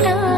Oh.